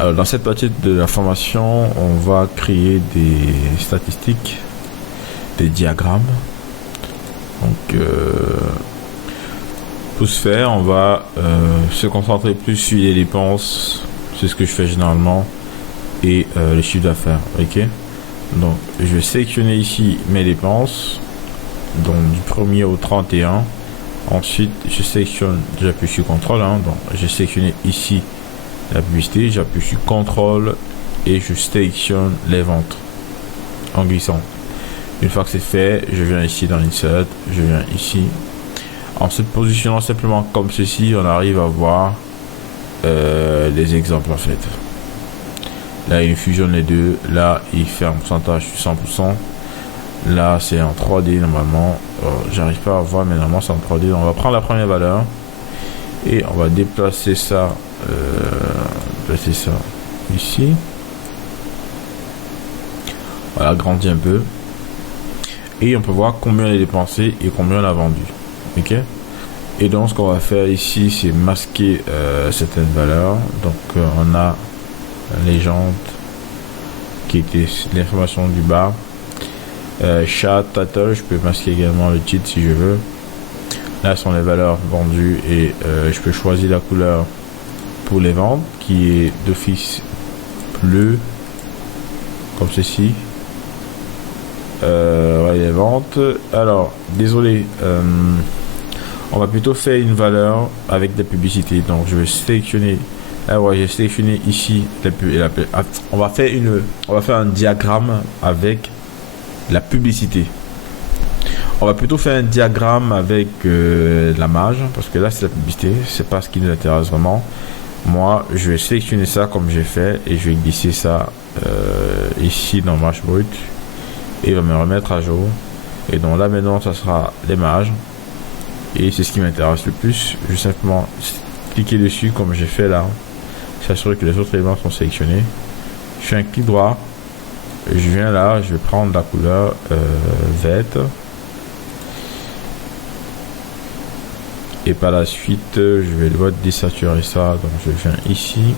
Alors dans cette partie de la formation, on va créer des statistiques, des diagrammes. Donc pour ce faire, on va se concentrer plus sur les dépenses, c'est ce que je fais généralement, et le chiffre d'affaires. Ok. Donc je vais sélectionner ici mes dépenses, donc du 1er au 31. Ensuite je sélectionne, j'appuie sur contrôle, donc j'ai sélectionné ici la publicité, j'appuie sur contrôle et je sélectionne les ventes en glissant. Une fois que c'est fait, je viens ici dans l'insert, je viens ici. En se positionnant simplement comme ceci, on arrive à voir des exemples en fait. Là il fusionne les deux, là il fait un pourcentage sur 100%. Là c'est en 3D normalement, j'arrive pas à voir mais normalement c'est en 3D. On va prendre la première valeur et on va déplacer ça, ici. Voilà, agrandit un peu et on peut voir combien on a dépensé et combien on a vendu. Ok. Et donc ce qu'on va faire ici c'est masquer certaines valeurs. Donc on a légende qui était l'information du bas. Chat, title, je peux masquer également le titre si je veux. Là sont les valeurs vendues et je peux choisir la couleur pour les ventes qui est d'office bleu comme ceci. Voilà les ventes. Alors désolé, on va plutôt faire une valeur avec des publicités. Donc je vais sélectionner. J'ai sélectionné ici on va faire un diagramme avec la publicité. On va plutôt faire un diagramme avec la marge parce que là c'est la publicité, c'est pas ce qui nous intéresse vraiment. Moi je vais sélectionner ça comme j'ai fait et je vais glisser ça ici dans marge brute et il va me remettre à jour. Et donc là maintenant ça sera les marges et c'est ce qui m'intéresse le plus. Je vais simplement cliquer dessus comme j'ai fait là, s'assurer que les autres éléments sont sélectionnés. Je fais un clic droit. Je viens là, je vais prendre la couleur verte et par la suite je vais devoir désaturer ça. Donc je viens ici,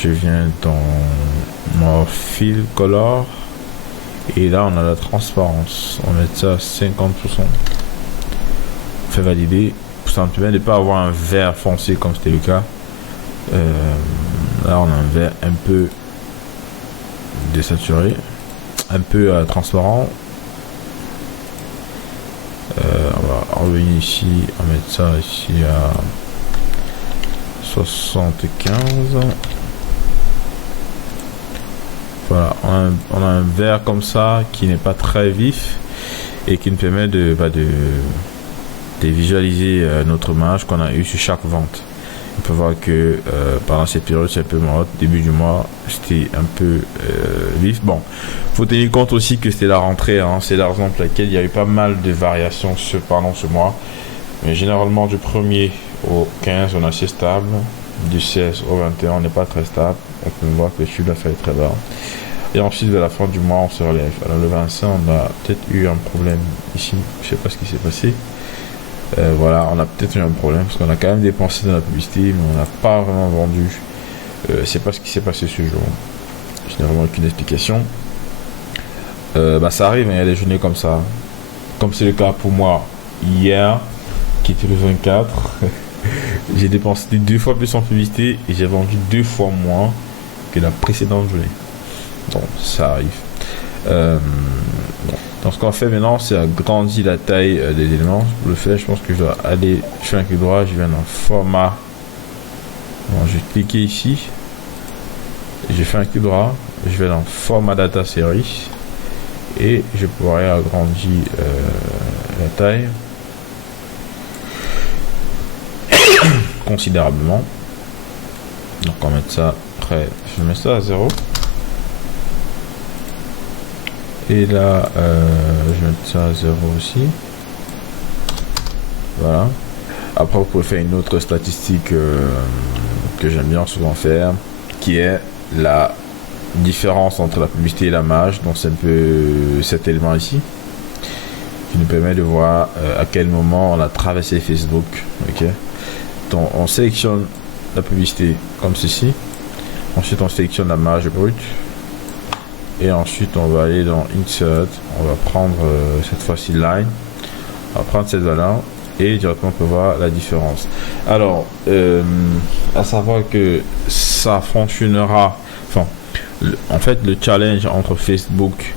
je viens dans mon fill color et là on a la transparence, on met ça à 50%. On fait valider, ça me permet de ne pas avoir un vert foncé comme c'était le cas. Là on a un vert un peu désaturé, un peu transparent. On va revenir ici, on va mettre ça ici à 75. Voilà, on a un vert comme ça qui n'est pas très vif et qui nous permet de visualiser notre marge qu'on a eu sur chaque vente. On peut voir que pendant cette période c'est un peu mort. Début du mois c'était un peu vif. Bon, faut tenir compte aussi que c'était la rentrée, c'est la raison pour laquelle il y a eu pas mal de variations pendant ce mois. Mais généralement du 1er au 15 on est assez stable, du 16 au 21 on n'est pas très stable. On peut voir que le chiffre d'affaires est très bas. Et ensuite vers la fin du mois on se relève. Alors le 25 on a peut-être eu un problème ici, je sais pas ce qui s'est passé. Voilà, on a peut-être eu un problème parce qu'on a quand même dépensé dans la publicité mais on n'a pas vraiment vendu. C'est pas ce qui s'est passé ce jour. Je n'ai vraiment aucune explication. Ça arrive, il y a des journées comme ça. Comme c'est le cas pour moi hier, qui était le 24. J'ai dépensé 2 fois plus en publicité et j'ai vendu 2 fois moins que la précédente journée. Donc ça arrive. Donc ce qu'on fait maintenant c'est agrandir la taille des éléments. Pour le faire je pense que je dois aller, je fais un clic droit, je viens dans format. Bon, je vais cliquer ici, je fais un clic droit, je vais dans format data series et je pourrais agrandir la taille considérablement. Donc on va mettre ça après, je mets ça à 0. Et là, je vais mettre ça à 0 aussi. Voilà. Après, vous pouvez faire une autre statistique que j'aime bien souvent faire, qui est la différence entre la publicité et la marge. Donc, c'est un peu cet élément ici, qui nous permet de voir à quel moment on a traversé Facebook. Ok. Donc, on sélectionne la publicité comme ceci. Ensuite on sélectionne la marge brute. Et ensuite on va aller dans Insert. On va prendre cette fois-ci Line. On va prendre cette valeur. Et directement on peut voir la différence. Alors, à savoir que ça fonctionnera. Enfin, en fait le challenge entre Facebook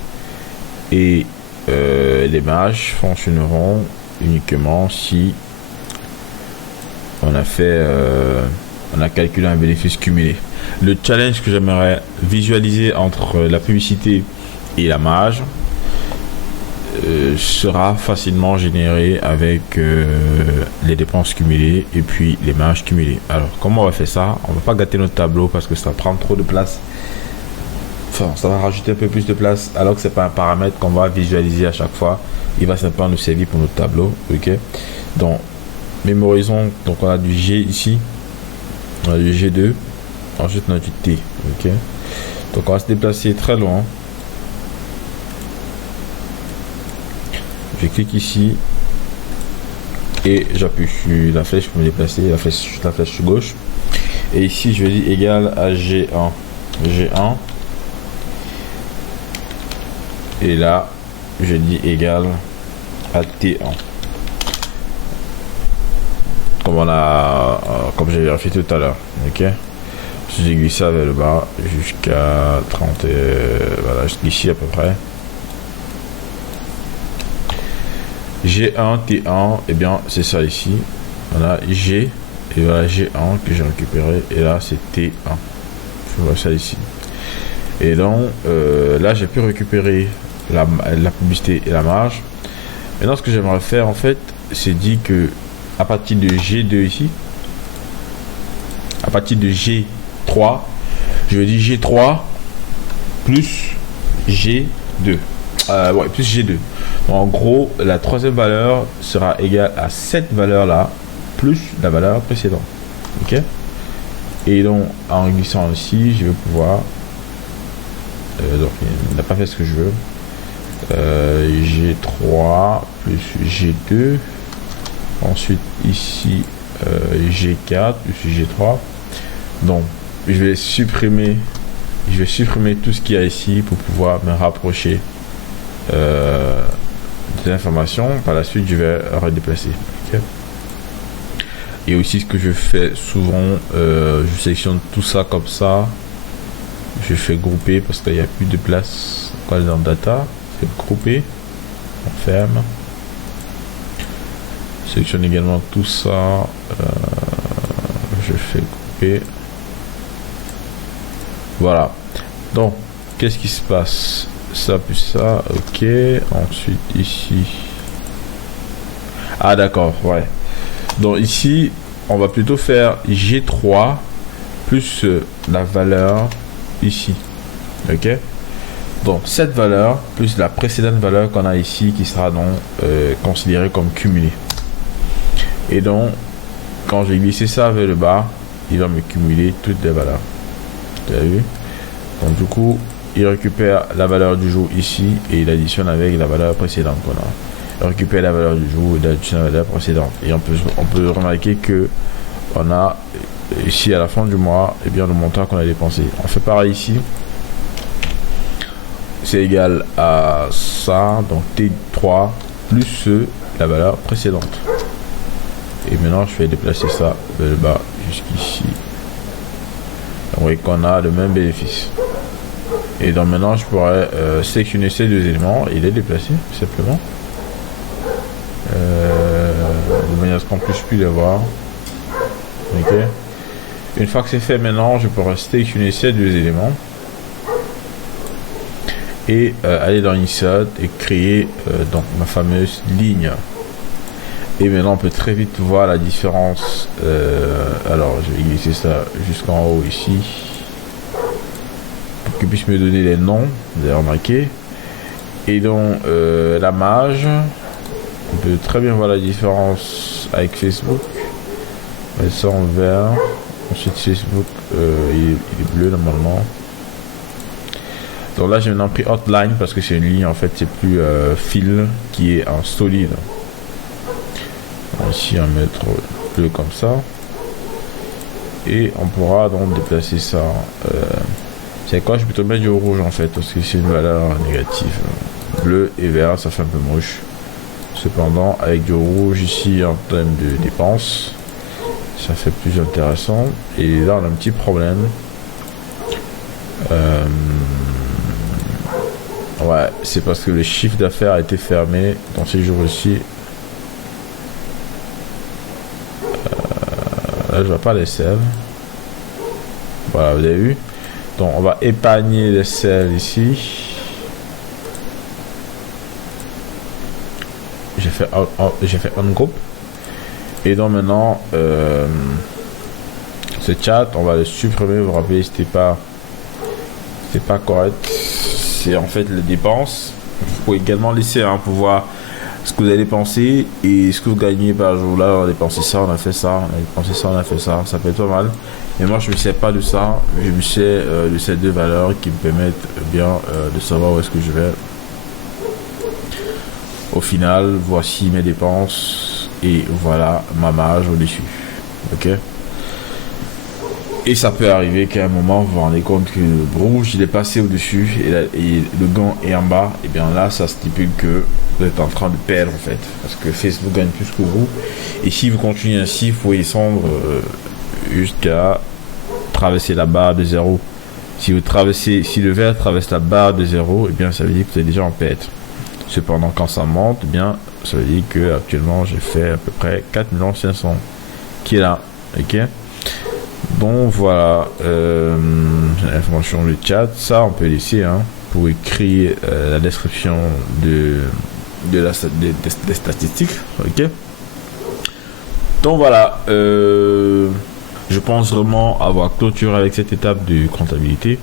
et les mages fonctionneront uniquement si on a fait on a calculé un bénéfice cumulé. Le challenge que j'aimerais visualiser entre la publicité et la marge sera facilement généré avec les dépenses cumulées et puis les marges cumulées. Alors comment on va faire ça? On va pas gâter notre tableau parce que ça prend trop de place. Enfin, ça va rajouter un peu plus de place alors que c'est pas un paramètre qu'on va visualiser à chaque fois. Il va simplement nous servir pour notre tableau. Ok, donc mémorisons. Donc on a du G ici, on a du G2, ensuite on a du T. Ok, donc on va se déplacer très loin. Je clique ici et j'appuie sur la flèche pour me déplacer, la flèche sur gauche, et ici je dis égal à G1, et là je dis égal à T1, comme j'ai vérifié tout à l'heure. Ok, j'ai glissé vers le bas jusqu'à 30, voilà, jusqu'ici à peu près. G1, T1, et bien c'est ça ici. On a G, et voilà G1 que j'ai récupéré, et là c'est T1. Je vois ça ici. Et donc là j'ai pu récupérer la publicité et la marge. Maintenant ce que j'aimerais faire en fait, c'est dit que à partir de G2 ici, à partir de G3, je dis G3 plus G2. Ouais, plus G2. En gros, la troisième valeur sera égale à cette valeur là plus la valeur précédente. Ok, et donc en glissant ici je vais pouvoir donc il n'a pas fait ce que je veux. G3 plus G2, ensuite ici G4 plus G3. Donc je vais supprimer tout ce qu'il y a ici pour pouvoir me rapprocher des informations. Par la suite je vais redéplacer. Okay. Et aussi ce que je fais souvent, je sélectionne tout ça comme ça, je fais grouper parce qu'il n'y a plus de place. Quoi, dans data, c'est grouper, on ferme, je sélectionne également tout ça, je fais grouper. Voilà, donc qu'est-ce qui se passe? Ça plus ça, ok. Ensuite ici, ah d'accord, ouais. Donc ici on va plutôt faire G3 plus la valeur ici. Ok, donc cette valeur plus la précédente valeur qu'on a ici qui sera donc considérée comme cumulée. Et donc quand j'ai glissé ça vers le bas, il va me cumuler toutes les valeurs. Tu as vu? Donc du coup il récupère la valeur du jour ici et il additionne avec la valeur précédente qu'on a. Il récupère la valeur du jour et il additionne la valeur précédente. Et on peut remarquer que on a ici à la fin du mois, et bien le montant qu'on a dépensé. On fait pareil ici. C'est égal à ça, donc T3 plus la valeur précédente. Et maintenant je vais déplacer ça vers le bas jusqu'ici. Vous voyez qu'on a le même bénéfice. Et donc maintenant je pourrais sélectionner ces deux éléments et les déplacer simplement de manière à ce qu'on puisse plus les voir. Ok, une fois que c'est fait, maintenant je pourrais sélectionner ces deux éléments et aller dans Insert et créer donc ma fameuse ligne. Et maintenant on peut très vite voir la différence. Alors je vais glisser ça jusqu'en haut ici pour qu'il puisse me donner les noms, vous avez remarqué. Et donc la marge, on peut très bien voir la différence avec Facebook. On met ça en vert, ensuite Facebook il est bleu normalement. Donc là j'ai maintenant pris Outline parce que c'est une ligne, en fait c'est plus fil qui est en solide. Ici on va mettre bleu comme ça. et on pourra donc déplacer ça. C'est quoi, je peux plutôt mettre du rouge en fait parce que c'est une valeur négative. Bleu et vert, ça fait un peu moche. Cependant, avec du rouge ici en termes de dépenses, ça fait plus intéressant. Et là, on a un petit problème. Ouais, c'est parce que le chiffre d'affaires a été fermé dans ces jours-ci. Là, je vois pas les sels. Voilà, vous avez vu. Donc, on va épargner les sels ici. J'ai fait un groupe. Et donc maintenant, ce chat, on va le supprimer. Vous vous rappelez, c'était pas correct. C'est en fait les dépenses. Vous pouvez également laisser pour voir ce que vous allez dépenser et ce que vous gagnez par jour. Là, on a dépensé ça, on a fait ça, on a dépensé ça, on a fait ça. Ça peut être pas mal. Mais moi, je ne me sais pas de ça. Je me sais de ces deux valeurs qui me permettent bien de savoir où est-ce que je vais. Au final, voici mes dépenses et voilà ma marge au-dessus. Ok. Et ça peut arriver qu'à un moment, vous vous rendez compte que le rouge, il est passé au-dessus et le gant est en bas. Et bien là, ça stipule que vous êtes en train de perdre en fait. Parce que Facebook gagne plus que vous. Et si vous continuez ainsi, vous pouvez descendre jusqu'à traverser la barre de 0. Si le vert traverse la barre de 0, et bien ça veut dire que vous êtes déjà en perte. Cependant, quand ça monte, eh bien ça veut dire que actuellement j'ai fait à peu près 4 500 qui est là. Ok. Donc voilà, l'information du chat, ça on peut laisser pour écrire la description des statistiques. Ok. Donc voilà, je pense vraiment avoir clôturé avec cette étape de comptabilité.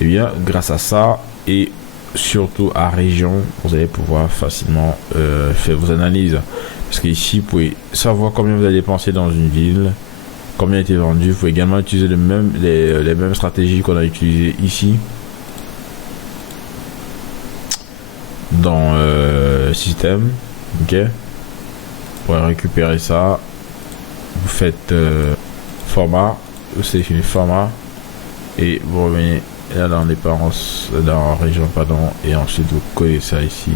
Et bien grâce à ça et surtout à région, vous allez pouvoir facilement faire vos analyses. Parce qu'ici, vous pouvez savoir combien vous allez dépenser dans une ville, combien a été vendu. Vous pouvez également utiliser les mêmes stratégies qu'on a utilisées ici dans le système. Ok. Pour récupérer ça, vous faites format, vous sélectionnez format et vous revenez là dans dépenses, dans région pardon, et ensuite vous collez ça ici.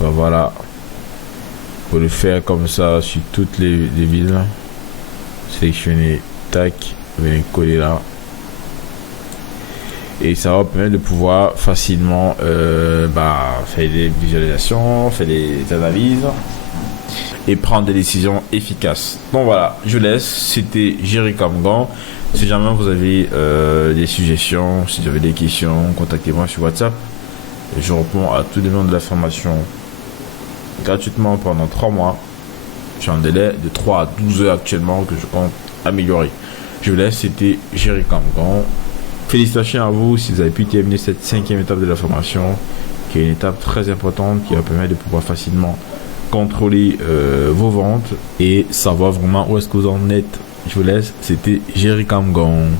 Ben voilà. Pour le faire comme ça sur toutes les villes, sélectionner tac, vous allez coller là et ça va permettre de pouvoir facilement faire des visualisations, faire des analyses et prendre des décisions efficaces. Donc voilà, je laisse. C'était Jerry Kamgan. Si jamais vous avez des suggestions, si vous avez des questions, contactez-moi sur WhatsApp. Et je réponds à tout le monde de la formation gratuitement pendant 3 mois. J'ai un délai de 3 à 12 heures actuellement que je compte améliorer. Je vous laisse, c'était Jerry Kamgan. Félicitations à vous si vous avez pu terminer cette 5e étape de la formation, qui est une étape très importante qui va permettre de pouvoir facilement contrôler vos ventes et savoir vraiment où est-ce que vous en êtes. Je vous laisse, c'était Jerry Kamgan.